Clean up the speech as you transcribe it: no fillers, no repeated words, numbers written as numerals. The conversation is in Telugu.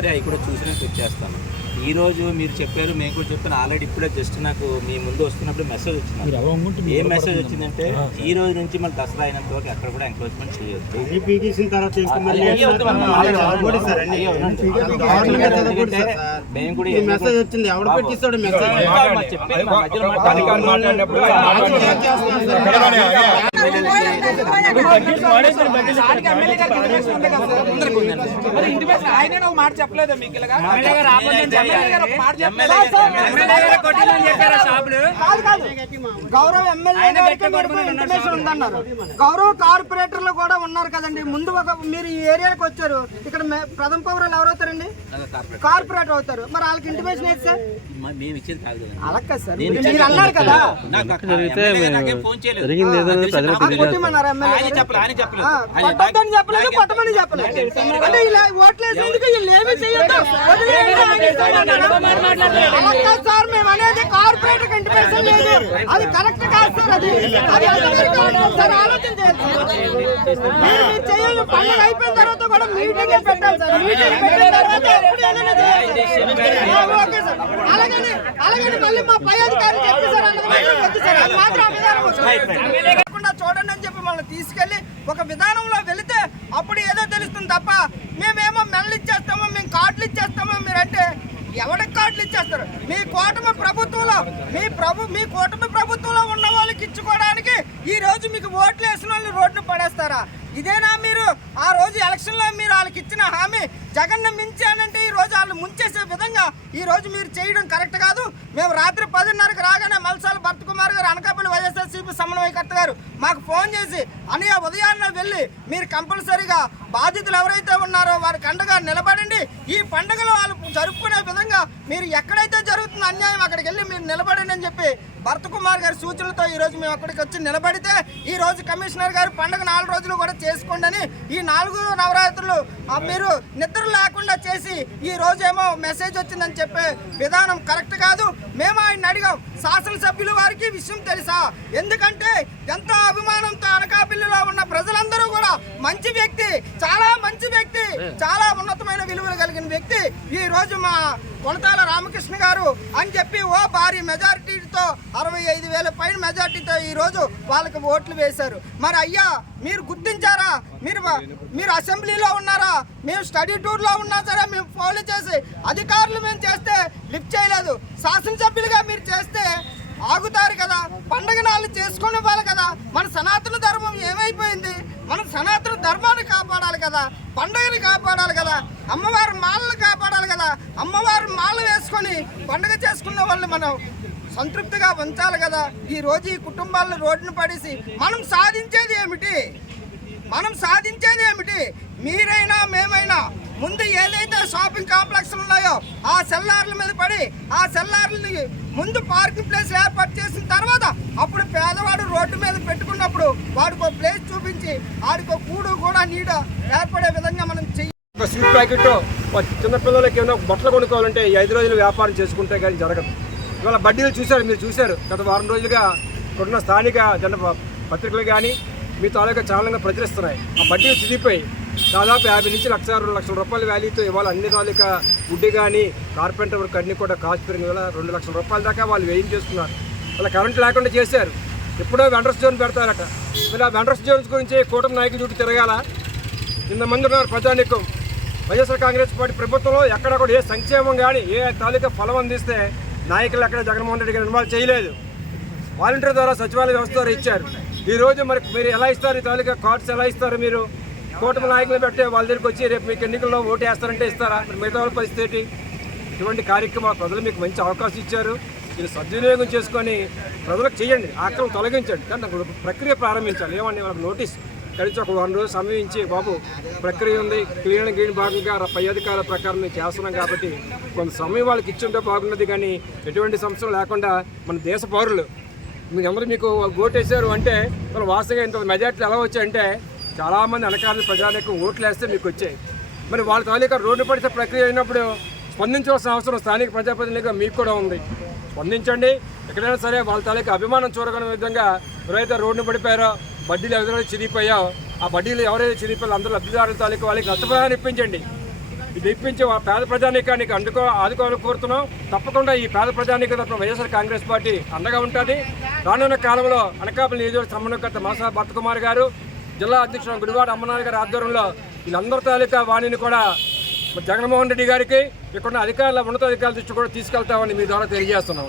ఒకసారి అవి కూడా చూసి వచ్చేస్తాను. ఈరోజు మీరు చెప్పారు, మేము కూడా చెప్పాను. ఆల్రెడీ ఇప్పుడే జస్ట్ నాకు మీ ముందు వస్తున్నప్పుడు మెసేజ్ వచ్చింది. ఏ మెసేజ్ వచ్చిందంటే ఈ రోజు నుంచి మన దసరా అయినంత వరకు ఎక్కడ కూడా ఎంక్రోచ్మెంట్ చేయొద్దు. మేము కూడా మెసేజ్ వచ్చింది, ఎవరు పెట్టిస్తాడు మాట చెప్పలేదు మీకు గౌరవ ఎమ్మెల్యే ఉందన్నారు. గౌరవ కార్పొరేటర్లు కూడా ఉన్నారు కదండి. ముందు మీరు ఈ ఏరియాకి వచ్చారు, ఇక్కడ ప్రథమ పౌరులు ఎవరవుతారండి? కార్పొరేటర్ అవుతారు. మరి వాళ్ళకి ఇంటిమేషన్ ఏంటి సార్? అలా కాదు సార్, మీరు అన్నారు కదా కొట్టమని చెప్పలేదు, కొట్టమని చెప్పలేదు. అంటే ఇలా ఓట్లేసేందుకు వీళ్ళు ఏమీ చేయొద్దు సార్. మేము అనేది కార్పొరేటర్ ఇంటిమేషన్ లేదు, అది కరెక్ట్ కాదు సార్. అది సార్ ఆలోచన చేయాలి. మీరు చేయాలి. పండుగ అయిపోయిన తర్వాత కూడా మీటింగ్ పెట్టాలి సార్. మీటింగ్ పెట్టిన తర్వాత అలాగని మళ్ళీ మా పై అధికారి చెప్పి సార్ అది మాత్రం లేకుండా చూడండి అని చెప్పి మమ్మల్ని తీసుకెళ్లి ఒక విధానంలో వెళితే అప్పుడు ఏదో తెలుస్తుంది తప్ప మేమేమో మెడలు ఇచ్చేస్తామో, మేము కార్డులు ఇచ్చేస్తామో మీరంటే ఎవరికి కార్డులు ఇచ్చేస్తారు? మీ కూటమి ప్రభుత్వంలో మీ కూటమి ప్రభుత్వంలో ఉన్న వాళ్ళకి ఇచ్చుకోవడానికి ఈ రోజు మీకు ఓట్లు వేసిన వాళ్ళు రోడ్డు పడేస్తారా? ఇదేనా మీరు ఆ రోజు ఎలక్షన్లో మీరు వాళ్ళకి ఇచ్చిన హామీ? జగన్ను మించానంటే ఈ రోజు వాళ్ళు ముంచేసే విధంగా ఈ రోజు మీరు చేయడం కరెక్ట్ కాదు. మేము రాత్రి 10:30కి రాగానే మల్సాల భరత్ కుమార్ గారు, అనకాపల్లి వైఎస్ఆర్సీపీ సమన్వయకర్త గారు మాకు ఫోన్ చేసి అని ఉదయాన్నే వెళ్ళి మీరు కంపల్సరీగా బాధితులు ఎవరైతే ఉన్నారో వారికి అండగా నిలబడండి, ఈ పండుగలు వాళ్ళు జరుపుకునే విధంగా మీరు ఎక్కడైతే జరుగుతున్న అన్యాయం అక్కడికి వెళ్ళి మీరు నిలబడండి అని చెప్పి భరత్ కుమార్ గారి సూచనలతో ఈ రోజు మేము అక్కడికి వచ్చి నిలబడితే ఈ రోజు కమిషనర్ గారు పండుగ 4 రోజులు కూడా చేసుకోండి అని, ఈ 4 నవరాత్రులు మీరు నిద్ర లేకుండా చేసి ఈ రోజేమో మెసేజ్ వచ్చిందని చెప్పే విధానం కరెక్ట్ కాదు. మేము ఆయన అడిగాం, శాసనసభ్యులు వారికి విషయం తెలుసా? ఎందుకంటే ఎంతో అభిమానంతో అనకాపల్లిలో ఉన్న ప్రజలందరూ కూడా మంచి వ్యక్తి, చాలా మంచి వ్యక్తి, చాలా ఉన్నతమైన విలువలు కలిగిన వ్యక్తి ఈ రోజు మా కొనతాల రామకృష్ణ గారు అని చెప్పి భారీ మెజారిటీతో 65,000 పైన మెజారిటీతో ఈ రోజు వాళ్ళకి ఓట్లు వేశారు. మరి అయ్యా మీరు గుర్తించారా? మీరు అసెంబ్లీలో ఉన్నారా? మేము స్టడీ టూర్లో ఉన్నా సరే మేము ఫాలో చేసి అధికారులు మేము చేస్తే లిఫ్ట్ చేయలేదు. శాసనసభ్యులుగా మీరు చేస్తే ఆగుతారు కదా, పండుగ నాళ్ళు చేసుకుని ఇవ్వాలి కదా. మన సనాతన ధర్మం ఏమైపోయింది? మనం సనాతన ధర్మాన్ని కాపాడాలి కదా, పండుగని కాపాడాలి కదా, అమ్మవారి మాలను కాపాడాలి కదా. అమ్మవారి మాలను వేసుకొని పండుగ చేసుకున్న వాళ్ళని మనం సంతృప్తిగా ఉంచాలి కదా. ఈ రోజు ఈ కుటుంబాలను రోడ్డును పడేసి మనం సాధించేది ఏమిటి? మీరైనా మేమైనా ముందు ఏదైతే షాపింగ్ కాంప్లెక్స్లు ఉన్నాయో ఆ సెల్లార్ల మీద పడి ఆ సెల్లార్లని ముందు పార్కింగ్ ప్లేస్ ఏర్పాటు చేసిన తర్వాత అప్పుడు పేదవాడు రోడ్డు మీద పెట్టుకున్నప్పుడు వాడికి ఒక ప్లేస్ చూపించి వాడికి ఒక కూడు కూడా నీడ ఏర్పడే విధంగా మనం చెయ్యాలి. ఒక స్వీట్ ప్యాకెట్ చిన్నపిల్లలకి ఏమైనా బట్టలు కొనుక్కోవాలంటే 5 రోజులు వ్యాపారం చేసుకుంటే కానీ జరగదు. ఇవాళ బడ్డీలు మీరు చూశారు. గత వారం రోజులుగా ఇక్కడున్న స్థానిక పత్రికలు కానీ మీ తాలూకా ఛానల్గా ప్రచురిస్తున్నాయి. ఆ బడ్డీలు చిరిగిపోయి దాదాపు 50 నుంచి 1,00,000 2 లక్షల రూపాయల వాల్యూతో ఇవాళ అన్ని తాలూకా గుడ్డి కానీ కార్పెంటర్ వర్క్ అన్నీ కూడా కాస్ట్ పెరిగిన వల్ల 2 లక్షల రూపాయల దాకా వాళ్ళు వ్యయం చేస్తున్నారు. అలా కరెంట్ లేకుండా చేశారు. ఎప్పుడో వెండర్స్ జోన్ పెడతారట. మరి ఆ వెండర్స్ జోన్స్ గురించి కూటమి నాయకుల చుట్టూ తిరగాల. ఇంతమంది ఉన్నారు ప్రజానీకం. వైఎస్ఆర్ కాంగ్రెస్ పార్టీ ప్రభుత్వంలో ఎక్కడ కూడా ఏ సంక్షేమం కానీ ఏ తాలూకా ఫలం అందిస్తే నాయకులు ఎక్కడ జగన్మోహన్ రెడ్డి గారు ఇన్వాల్వ్ చేయలేదు. వాలంటీర్ ద్వారా సచివాలయ వ్యవస్థ ద్వారా ఇచ్చారు. ఈరోజు మరి మీరు ఎలా ఇస్తారు? ఈ తాలూకా కార్డ్స్ ఎలా ఇస్తారు? మీరు కూటమి నాయకులు పెట్టే వాళ్ళ దగ్గరికి వచ్చి రేపు మీకు ఎన్నికల్లో ఓటు వేస్తారంటే ఇస్తారా? మిగతా వాళ్ళ పరిస్థితి ఏంటి? ఇటువంటి కార్యక్రమాలు ప్రజలు మీకు మంచి అవకాశం ఇచ్చారు. దీన్ని సద్వినియోగం చేసుకొని ప్రజలకు చేయండి, ఆక్రమణ తొలగించండి. కానీ నాకు ప్రక్రియ ప్రారంభించాలి. ఏమన్నా వాళ్ళకి నోటీస్ కలిసి ఒక 1 రోజు సమయం ఇచ్చి బాబు ప్రక్రియ ఉంది, క్లీన్ గ్రీన్ భాగంగా పై అధికారుల ప్రకారం మేము చేస్తున్నాం కాబట్టి కొంత సమయం వాళ్ళకి ఇచ్చుంటే బాగున్నది. కానీ ఎటువంటి సమస్యలు లేకుండా మన దేశ పౌరులు మీరందరూ మీకు ఓటేశారు అంటే మన వాస్తవంగా ఇంత మెజార్టీలు ఎలా వచ్చాయంటే చాలామంది అనకారులు ప్రజానికి ఓట్లు వేస్తే మీకు వచ్చాయి. మరి వాళ్ళ తాలూకా రోడ్డు పడితే ప్రక్రియ అయినప్పుడు స్పందించవలసిన అవసరం స్థానిక ప్రజాప్రతినిధిగా మీకు కూడా ఉంది. స్పందించండి. ఎక్కడైనా సరే వాళ్ళ తాలూకా అభిమానం చూరగల విధంగా ఎవరైతే రోడ్డును పడిపోయారో, బడ్డీలు ఎవరైతే చిరిగిపోయాయో ఆ బడ్డీలు ఎవరైతే చిరిగిపోయారో అందరూ లబ్ధిదారుల తాలూకా వాళ్ళకి నష్టపరిహారం ఇప్పించండి. ఇది ఇప్పించి పేద ప్రజానీకానికి ఆదుకోవాలని కోరుతున్నాం. తప్పకుండా ఈ పేద ప్రజానీక తరపున వైఎస్ఆర్ కాంగ్రెస్ పార్టీ అండగా ఉంటుంది. రానున్న కాలంలో అనకాపల్లి నియోజకవర్గ సమన్వయకర్త మాసా భరతకుమార్ గారు, జిల్లా అధ్యక్షుడు గుడివాడ అమ్మనాథ్ గారి ఆధ్వర్యంలో వీళ్ళందరి తాలూకా వాణిని కూడా జగన్మోహన్ రెడ్డి గారికి ఇక్కడ అధికారుల ఉన్నతాధికారుల దృష్టి కూడా తీసుకెళ్తామని మీ ద్వారా తెలియజేస్తున్నాం.